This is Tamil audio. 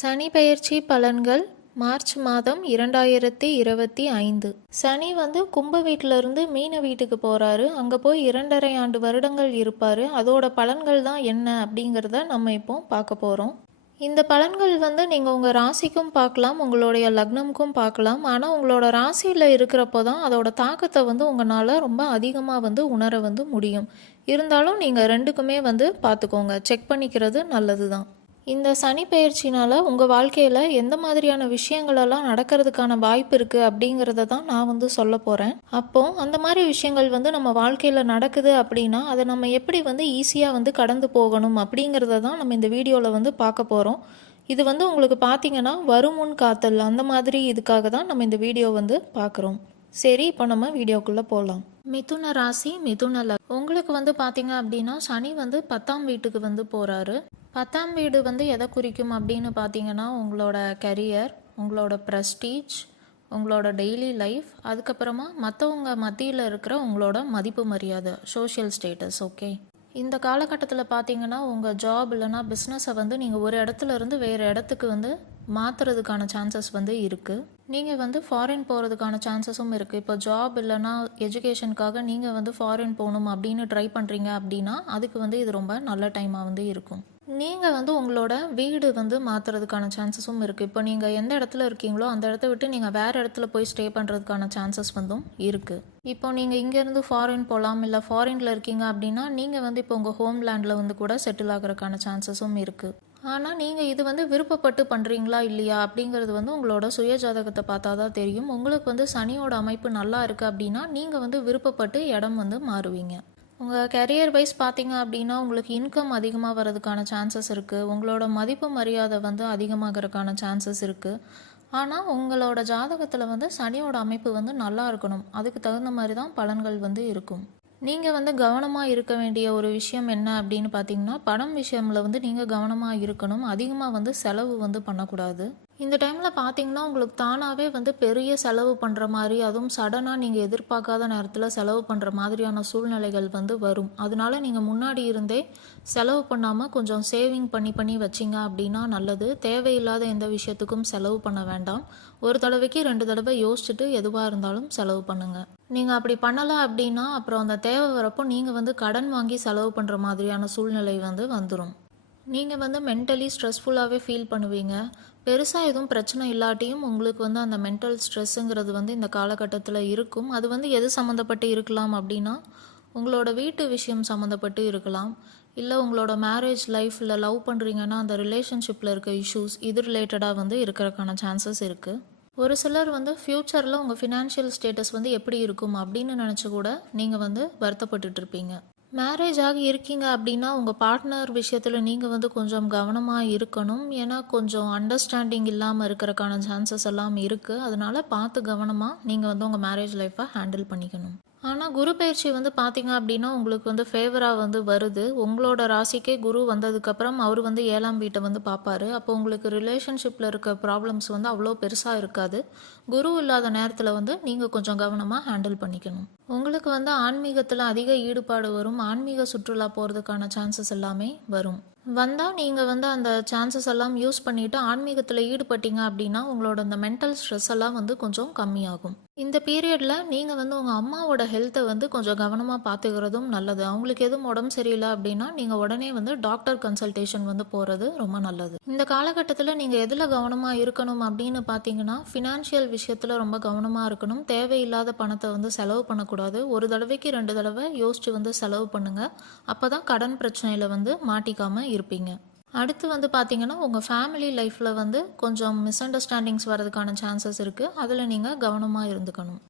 சனி பெயர்ச்சி பலன்கள் மார்ச் மாதம் இரண்டாயிரத்தி இருபத்தி ஐந்து. சனி வந்து கும்ப வீட்டிலிருந்து மீன வீட்டுக்கு போகிறாரு அங்கே போய் இரண்டரை ஆண்டு வருடங்கள் இருப்பார். அதோட பலன்கள் தான் என்ன அப்படிங்கிறத நம்ம இப்போ பார்க்க போகிறோம் இந்த பலன்கள் வந்து நீங்கள் உங்கள் ராசிக்கும் பார்க்கலாம் உங்களுடைய லக்னமுக்கும் பார்க்கலாம். ஆனால் உங்களோட ராசியில் இருக்கிறப்போ தான் அதோட தாக்கத்தை வந்து உங்களால் ரொம்ப அதிகமாக வந்து உணர வந்து முடியும். இருந்தாலும் நீங்கள் ரெண்டுக்குமே வந்து பார்த்துக்கோங்க. செக் பண்ணிக்கிறது நல்லது தான் இந்த சனி பெயர்ச்சினால் உங்கள் வாழ்க்கையில் எந்த மாதிரியான விஷயங்களெல்லாம் நடக்கிறதுக்கான வாய்ப்பு இருக்குது அப்படிங்கிறத தான் நான் வந்து சொல்ல போகிறேன் அப்போது அந்த மாதிரி விஷயங்கள் வந்து நம்ம வாழ்க்கையில் நடக்குது அப்படின்னா அதை நம்ம எப்படி வந்து ஈஸியாக வந்து கடந்து போகணும் அப்படிங்கிறத தான் நம்ம இந்த வீடியோவில் வந்து பார்க்க போகிறோம் இது வந்து உங்களுக்கு பார்த்தீங்கன்னா வருமுன் காத்தல் அந்த மாதிரி இதுக்காக தான் நம்ம இந்த வீடியோ வந்து பார்க்குறோம் சரி இப்போ நம்ம வீடியோக்குள்ளே போகலாம் மிதுன ராசி மிதுன உங்களுக்கு வந்து பார்த்தீங்க அப்படின்னா சனி வந்து பத்தாம் வீட்டுக்கு வந்து போகிறாரு பத்தாம் வீடு வந்து எதை குறிக்கும் அப்படின்னு பார்த்தீங்கன்னா உங்களோட கரியர் உங்களோட ப்ரெஸ்டீஜ் உங்களோட டெய்லி லைஃப் அதுக்கப்புறமா மற்றவங்க மத்தியில் இருக்கிற உங்களோட மதிப்பு மரியாதை சோஷியல் ஸ்டேட்டஸ் ஓகே இந்த காலகட்டத்தில் பார்த்தீங்கன்னா உங்கள் ஜாப் இல்லைனா பிஸ்னஸை வந்து நீங்கள் ஒரு இடத்துல இருந்து வேறு இடத்துக்கு வந்து மாற்றுறதுக்கான சான்சஸ் வந்து இருக்குது நீங்கள் வந்து ஃபாரின் போகிறதுக்கான சான்சஸும் இருக்குது இப்போ ஜாப் இல்லைனா எஜுகேஷனுக்காக நீங்கள் வந்து ஃபாரின் போகணும் அப்படின்னு ட்ரை பண்ணுறீங்க அப்படின்னா அதுக்கு வந்து இது ரொம்ப நல்ல டைமாக வந்து இருக்கும். நீங்கள் வந்து உங்களோட வீடு வந்து மாற்றுறதுக்கான சான்சஸும் இருக்குது இப்போ நீங்கள் எந்த இடத்துல இருக்கீங்களோ அந்த இடத்த விட்டு நீங்கள் வேறு இடத்துல போய் ஸ்டே பண்ணுறதுக்கான சான்சஸ் வந்தும் இருக்குது இப்போ நீங்கள் இங்கேருந்து ஃபாரின் போகலாம் இல்லை ஃபாரினில் இருக்கீங்க அப்படின்னா நீங்கள் வந்து இப்போ உங்கள் ஹோம் லேண்டில் வந்து கூட செட்டில் ஆகிறதுக்கான சான்சஸும் இருக்குது ஆனால் நீங்கள் இது வந்து விருப்பப்பட்டு பண்ணுறீங்களா இல்லையா அப்படிங்கிறது வந்து உங்களோட சுய ஜாதகத்தை பார்த்தா தான் தெரியும். உங்களுக்கு வந்து சனியோட அமைப்பு நல்லா இருக்குது அப்படின்னா நீங்கள் வந்து விருப்பப்பட்டு இடம் வந்து மாறுவீங்க. உங்கள் கெரியர் வைஸ் பார்த்தீங்க அப்படின்னா உங்களுக்கு இன்கம் அதிகமாக வர்றதுக்கான சான்சஸ் இருக்குது உங்களோட மதிப்பு மரியாதை வந்து அதிகமாகிறதுக்கான சான்சஸ் இருக்குது ஆனால் உங்களோட ஜாதகத்தில் வந்து சனியோட அமைப்பு வந்து நல்லா இருக்கணும். அதுக்கு தகுந்த மாதிரி தான் பலன்கள் வந்து இருக்கும். நீங்கள் வந்து கவனமாக இருக்க வேண்டிய ஒரு விஷயம் என்ன அப்படின்னு பார்த்தீங்கன்னா பணம் விஷயமில் வந்து நீங்கள் கவனமாக இருக்கணும். அதிகமாக வந்து செலவு வந்து பண்ணக்கூடாது. இந்த டைமில் பார்த்தீங்கன்னா உங்களுக்கு தானாகவே வந்து பெரிய செலவு பண்ணுற மாதிரி அதுவும் சடனாக நீங்கள் எதிர்பார்க்காத நேரத்தில் செலவு பண்ணுற மாதிரியான சூழ்நிலைகள் வந்து வரும். அதனால நீங்கள் முன்னாடி இருந்தே செலவு பண்ணாமல் கொஞ்சம் சேவிங் பண்ணி பண்ணி வச்சிங்க அப்படின்னா நல்லது. தேவையில்லாத எந்த விஷயத்துக்கும் செலவு பண்ண வேண்டாம். ஒரு தடவைக்கு ரெண்டு தடவை யோசிச்சுட்டு எதுவாக இருந்தாலும் செலவு பண்ணுங்கள் நீங்கள் அப்படி பண்ணலை அப்படின்னா அப்புறம் அந்த தேவை வரப்போ நீங்கள் வந்து கடன் வாங்கி செலவு பண்ணுற மாதிரியான சூழ்நிலை வந்து வந்துடும் நீங்கள் வந்து மென்டலி ஸ்ட்ரெஸ்ஃபுல்லாகவே ஃபீல் பண்ணுவீங்க. பெருசாக எதுவும் பிரச்சனை இல்லாட்டியும் உங்களுக்கு வந்து அந்த மென்டல் ஸ்ட்ரெஸ்ஸுங்கிறது வந்து இந்த காலகட்டத்தில் இருக்கும். அது வந்து எது சம்மந்தப்பட்டு இருக்கலாம் அப்படின்னா உங்களோட வீட்டு விஷயம் சம்மந்தப்பட்டு இருக்கலாம். இல்லை உங்களோட மேரேஜ் லைஃப்பில் லவ் பண்ணுறீங்கன்னா அந்த ரிலேஷன்ஷிப்பில் இருக்க இஷ்யூஸ் இது ரிலேட்டடாக வந்து இருக்கிறதுக்கான சான்சஸ் இருக்குது ஒரு சிலர் வந்து ஃப்யூச்சரில் உங்கள் ஃபினான்ஷியல் ஸ்டேட்டஸ் வந்து எப்படி இருக்கும் அப்படின்னு நினச்சி கூட நீங்கள் வந்து வருத்தப்பட்டுட்ருப்பீங்க மேரேஜ் ஆகி இருக்கீங்க அப்படின்னா உங்கள் பார்ட்னர் விஷயத்தில் நீங்கள் வந்து கொஞ்சம் கவனமாக இருக்கணும். ஏன்னா கொஞ்சம் அண்டர்ஸ்டாண்டிங் இல்லாமல் இருக்கிறக்கான சான்சஸ் எல்லாம் இருக்குது அதனால் பார்த்து கவனமாக நீங்கள் வந்து உங்கள் மேரேஜ் லைஃப்பை ஹேண்டில் பண்ணிக்கணும். ஆனால் குரு பயிற்சி வந்து பார்த்தீங்க அப்படின்னா உங்களுக்கு வந்து ஃபேவராக வந்து வருது. உங்களோட ராசிக்கே குரு வந்ததுக்கப்புறம் அவர் வந்து ஏழாம் வீட்டை வந்து பார்ப்பாரு அப்போ உங்களுக்கு ரிலேஷன்ஷிப்பில் இருக்க ப்ராப்ளம்ஸ் வந்து அவ்வளோ பெருசாக இருக்காது. குரு இல்லாத நேரத்தில் வந்து நீங்கள் கொஞ்சம் கவனமாக ஹேண்டில் பண்ணிக்கணும். உங்களுக்கு வந்து ஆன்மீகத்தில் அதிக ஈடுபாடு வரும். ஆன்மீக சுற்றுலா போகிறதுக்கான சான்சஸ் எல்லாமே வரும். வந்தால் நீங்கள் வந்து அந்த சான்சஸ் எல்லாம் யூஸ் பண்ணிவிட்டு ஆன்மீகத்தில் ஈடுபட்டீங்க அப்படின்னா உங்களோட அந்த மென்டல் ஸ்ட்ரெஸ் எல்லாம் வந்து கொஞ்சம் கம்மியாகும். இந்த பீரியடில் நீங்கள் வந்து உங்கள் அம்மாவோட ஹெல்த்தை வந்து கொஞ்சம் கவனமாக பார்த்துக்கிறதும் நல்லது. அவங்களுக்கு எதுவும் உடம்பு சரியில்லை அப்படின்னா நீங்கள் உடனே வந்து டாக்டர் கன்சல்டேஷன் வந்து போகிறது ரொம்ப நல்லது. இந்த காலகட்டத்தில் நீங்கள் எதில் கவனமாக இருக்கணும் அப்படின்னு பார்த்தீங்கன்னா ஃபினான்ஷியல் விஷயத்தில் ரொம்ப கவனமாக இருக்கணும். தேவையில்லாத பணத்தை வந்து செலவு பண்ணக்கூடாது. ஒரு தடவைக்கு ரெண்டு தடவை யோசித்து வந்து செலவு பண்ணுங்கள் அப்போ தான் கடன் பிரச்சனையில் வந்து மாட்டிக்காமல் இருப்பீங்க. அடுத்து வந்து பார்த்தீங்கன்னா உங்கள் ஃபேமிலி லைஃப்பில் வந்து கொஞ்சம் மிஸ் அண்டர்ஸ்டாண்டிங்ஸ் வரதுக்கான சான்சஸ் இருக்குது அதில் நீங்கள் கவனமாக இருந்துக்கணும்.